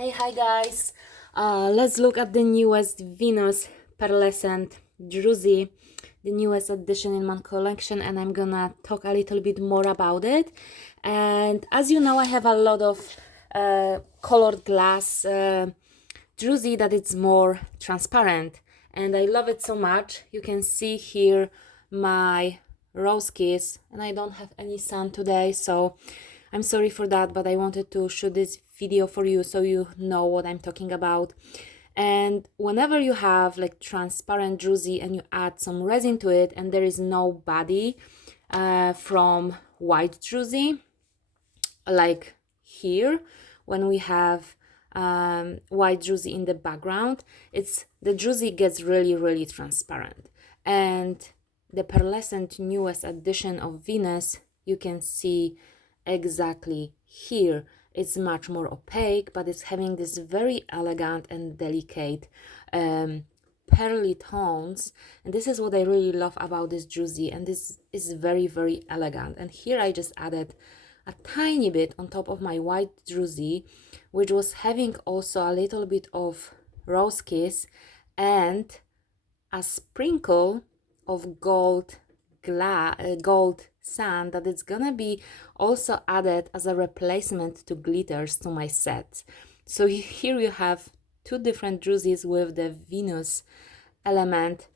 Hey, hi guys! Let's look at the newest Venus Pearlescent Druzy, the newest addition in my collection, and I'm gonna talk a little bit more about it. And as you know, I have a lot of colored glass Druzy that it's more transparent, and I love it so much. You can see here my rose kiss, and I don't have any sun today, so I'm sorry for that, but I wanted to shoot this video for you so you know what I'm talking about. And whenever you have like transparent druzy and you add some resin to it and there is no body from white druzy, like here, when we have white druzy in the background, the druzy gets really transparent. And the pearlescent newest addition of Venus, you can see exactly here. It's much more opaque, but it's having this very elegant and delicate pearly tones, and this is what I really love about this druzy, and this is very elegant. And here I just added a tiny bit on top of my white druzy, which was having also a little bit of rose kiss and a sprinkle of gold sand that it's gonna be also added as a replacement to glitters to my set. So here you have two different druzys with the Venus element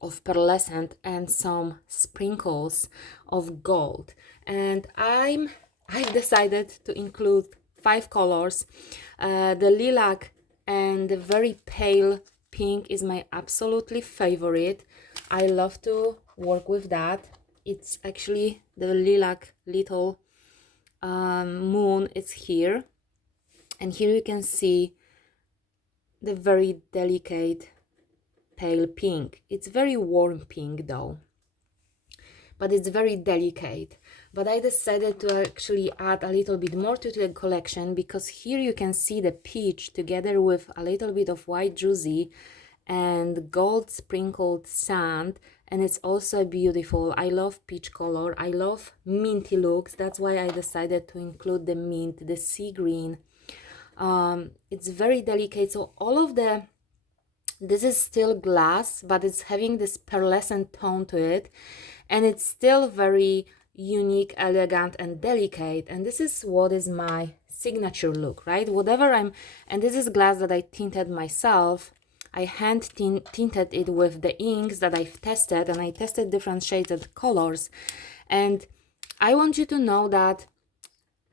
of pearlescent and some sprinkles of gold. And I've decided to include 5 colors. The lilac and the very pale pink is my absolutely favorite. I love to work with that. It's actually the lilac little moon is here, and here you can see the very delicate pale pink. It's very warm pink though, but it's very delicate. But I decided to actually add a little bit more to the collection because here you can see the peach together with a little bit of white druzy and gold sprinkled sand, and it's also beautiful. I love peach color. I love minty looks. That's why I decided to include the mint, the sea green. It's very delicate. So all of this is still glass, but it's having this pearlescent tone to it, and it's still very unique, elegant, and delicate. And this is what is my signature look, right? And this is glass that I tinted myself. I hand tinted it with the inks that I've tested, and I tested different shades and colors. And I want you to know that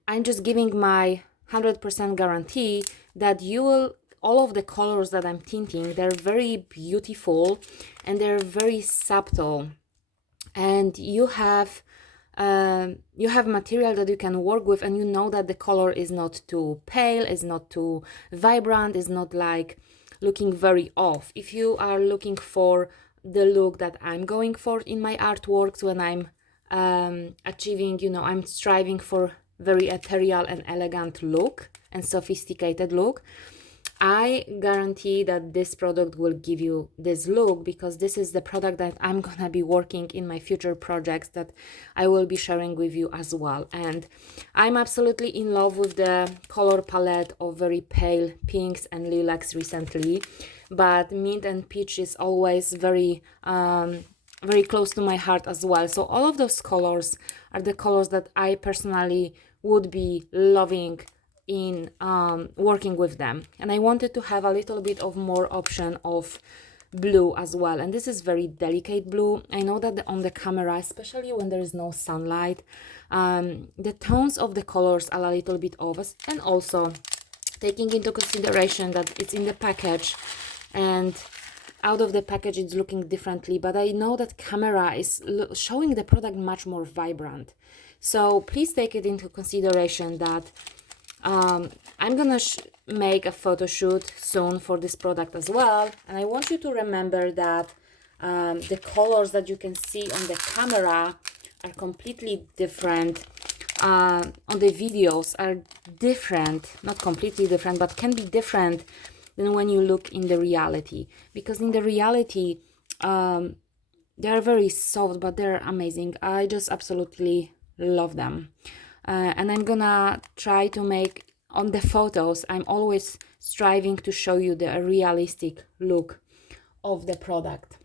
I'm just giving my 100% guarantee that you will, all of the colors that I'm tinting, they're very beautiful and they're very subtle. And you have material that you can work with, and you know that the color is not too pale, is not too vibrant, is not like looking very off. If you are looking for the look that I'm going for in my artworks, when I'm achieving, I'm striving for very ethereal and elegant look and sophisticated look, I guarantee that this product will give you this look, because this is the product that I'm gonna be working in my future projects that I will be sharing with you as well. And I'm absolutely in love with the color palette of very pale pinks and lilacs recently, but mint and peach is always very close to my heart as well. So all of those colors are the colors that I personally would be loving in working with them. And I wanted to have a little bit of more option of blue as well, and this is very delicate blue. I know that on the camera, especially when there is no sunlight, the tones of the colors are a little bit off, and also taking into consideration that it's in the package and out of the package it's looking differently, but I know that camera is showing the product much more vibrant. So please take it into consideration that I'm gonna make a photo shoot soon for this product as well, and I want you to remember that the colors that you can see on the camera are completely different. On the videos are different, not completely different, but can be different than when you look in the reality, because in the reality they are very soft, but they're amazing. I just absolutely love them. And I'm gonna try to make on the photos, I'm always striving to show you the realistic look of the product.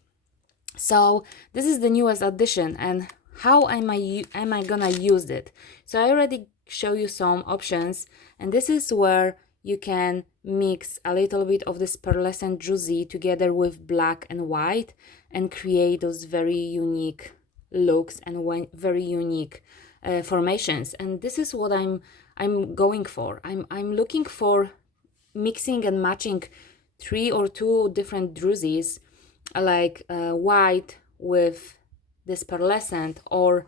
So this is the newest addition, and how am I gonna use it? So I already show you some options, and this is where you can mix a little bit of this Pearlescent Druzy together with black and white and create those very unique looks and very unique formations. And this is what I'm going for. I'm looking for mixing and matching 3 or 2 different druzes, like white with this pearlescent or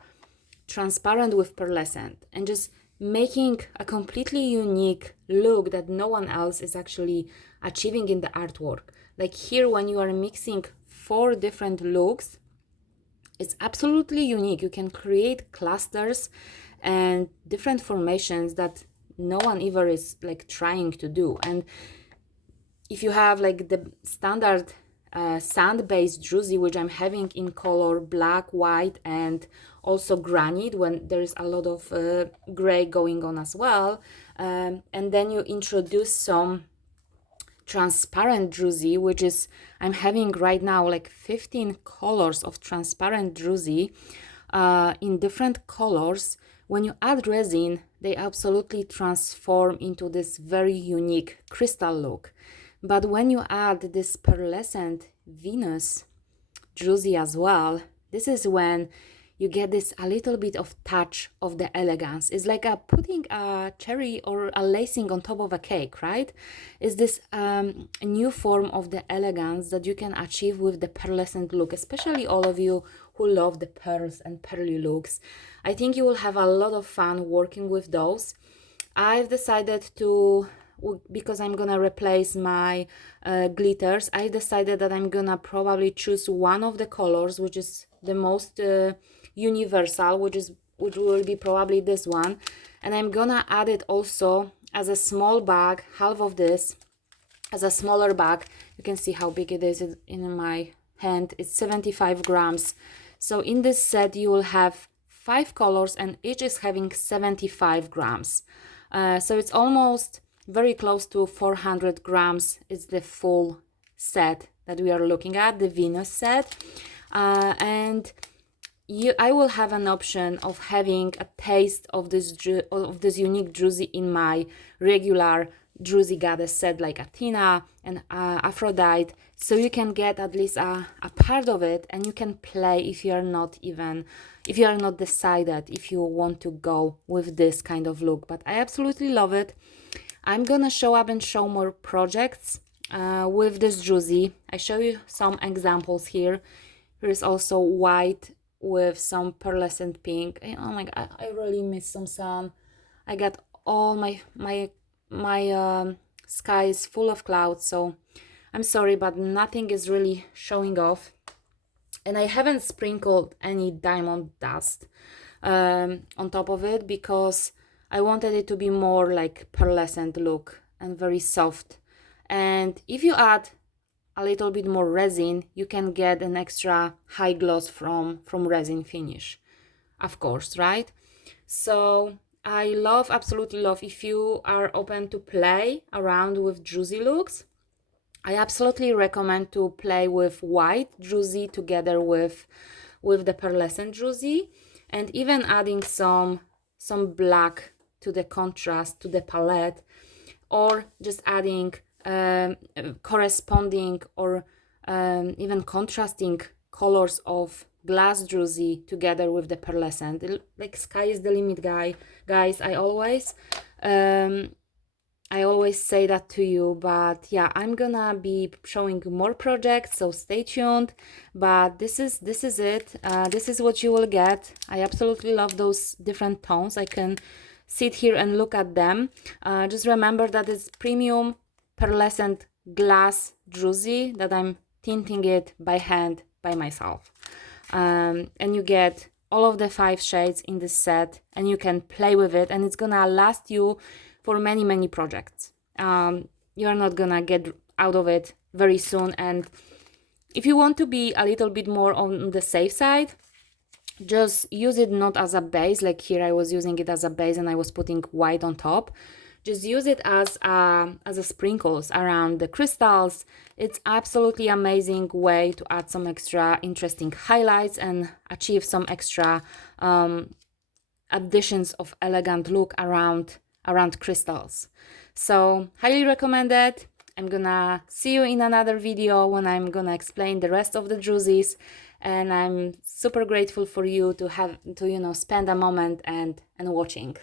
transparent with pearlescent, and just making a completely unique look that no one else is actually achieving in the artwork. Like here, when you are mixing 4 different looks, it's absolutely unique. You can create clusters and different formations that no one ever is like trying to do. And if you have like the standard sand-based druzy, which I'm having in color black, white, and also granite, when there's a lot of gray going on as well, and then you introduce some transparent druzy, which is I'm having right now like 15 colors of transparent druzy in different colors. When you add resin, they absolutely transform into this very unique crystal look. But when you add this pearlescent Venus druzy as well, this is when you get this a little bit of touch of the elegance. It's like putting a cherry or a lacing on top of a cake, right? It's this new form of the elegance that you can achieve with the pearlescent look, especially all of you who love the pearls and pearly looks. I think you will have a lot of fun working with those. I've decided to, because I'm gonna replace my glitters, I decided that I'm gonna probably choose one of the colors which is the most universal, which will be probably this one, and I'm gonna add it also as a small bag, half of this as a smaller bag. You can see how big it is in my hand. It's 75 grams. So in this set you will have 5 colors and each is having 75 grams. So it's almost very close to 400 grams. It's the full set that we are looking at, the Venus set. And I will have an option of having a taste of this unique druzy in my regular DRUZY GODDESS set, like Athena and Aphrodite, so you can get at least a part of it, and you can play if you are not decided if you want to go with this kind of look. But I absolutely love it. I'm gonna show up and show more projects with this druzy. I show you some examples here. Here is also white with some pearlescent pink. Oh my god, I really miss some sun. I got all my sky is full of clouds, so I'm sorry, but nothing is really showing off. And I haven't sprinkled any diamond dust on top of it because I wanted it to be more like pearlescent look and very soft. And if you add a little bit more resin, you can get an extra high gloss from resin finish, of course, right? So I absolutely love, if you are open to play around with druzy looks, I absolutely recommend to play with white druzy together with the pearlescent druzy, and even adding some black to the contrast, to the palette, or just adding corresponding or even contrasting colors of glass druzy together with the pearlescent. Like sky is the limit, guys. I always say that to you. But yeah, I'm gonna be showing more projects, so stay tuned. But this is it. This is what you will get. I absolutely love those different tones. I can sit here and look at them. Just remember that it's premium pearlescent glass druzy that I'm tinting it by hand by myself. And you get all of the 5 shades in this set, and you can play with it, and it's gonna last you for many projects. You're not gonna get out of it very soon. And if you want to be a little bit more on the safe side, just use it not as a base. Like here I was using it as a base and I was putting white on top. just use it as a sprinkles around the crystals. It's absolutely amazing way to add some extra interesting highlights and achieve some extra additions of elegant look around crystals. So highly recommended. I'm gonna see you in another video when I'm gonna explain the rest of the druzies, and I'm super grateful for you to spend a moment and watching.